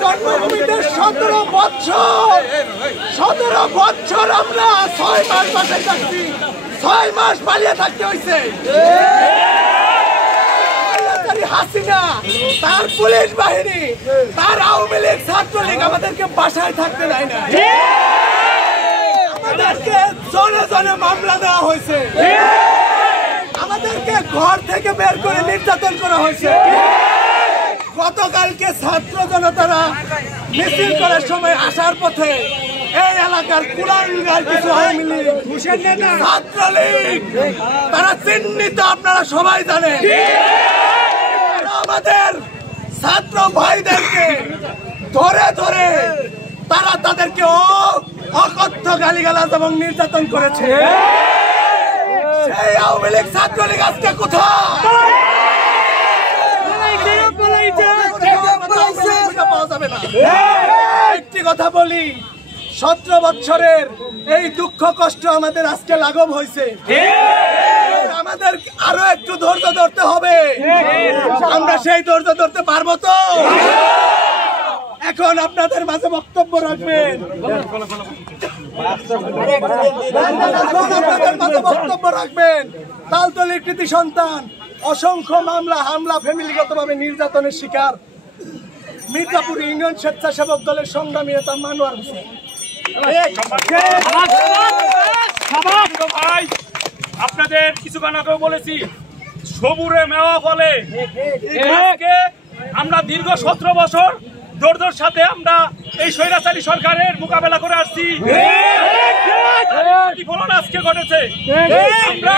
জন্মভূমিতে 17 বছর আমরা 6 মাস বাসায় থাকছি, 6 মাস পালিয়ে থাকতে হয়েছে। হাসিনা, তার পুলিশ বাহিনী, তার আওয়ামী লীগ, ছাত্রলীগ আমাদেরকে বাসায় থাকতে দেয় না। আমাদেরকে জনে জনে মামলা দেওয়া হয়েছে, আমাদেরকে ঘর থেকে বের করে নির্যাতন করা হয়েছে। গতকালকে ছাত্র জনতারা মিছিল করার সময় আসার পথে এই এলাকার কুলাঙ্গার কিছু আওয়ামী লীগ, ছাত্রলীগ, তারা চিহ্নিত, আপনারা সবাই জানেন। আমাদের ছাত্র ভাইদেরকে ধরে ধরে তারা তাদেরকে অকথ্য গালিগালাজ এবং নির্যাতন করেছে। সেই আওয়ামী লীগ, ছাত্রলীগ আজকে কোথায়? একটি কথা বলি, 17 বছরের এই দুঃখ কষ্ট আমাদের আজকে লাঘব হয়েছে। আমাদের আরো একটু ধৈর্য ধরতে হবে। আমরা সেই ধৈর্য ধরতে পারবো তো? এখন আপনাদের মাঝে বক্তব্য রাখবেন, তালতলির কৃতি সন্তান, অসংখ্য মামলা হামলা, ফ্যামিলিগতভাবে নির্যাতনের শিকার মির্জাপুর ইউনিয়ন স্বেচ্ছাসেবক দলের সংগ্রামী নেতা মানোয়ার হোসেন। ভাই, আপনাদের কিছুক্ষণ আগেও বলেছি, সবুরে মেওয়া ফলে আমরা দীর্ঘ 17 বছর ধৈর্যের সাথে আমরা এই স্বৈরাচারী সরকারের মোকাবেলা করে আসছি। আজকে ঘটেছে, আমরা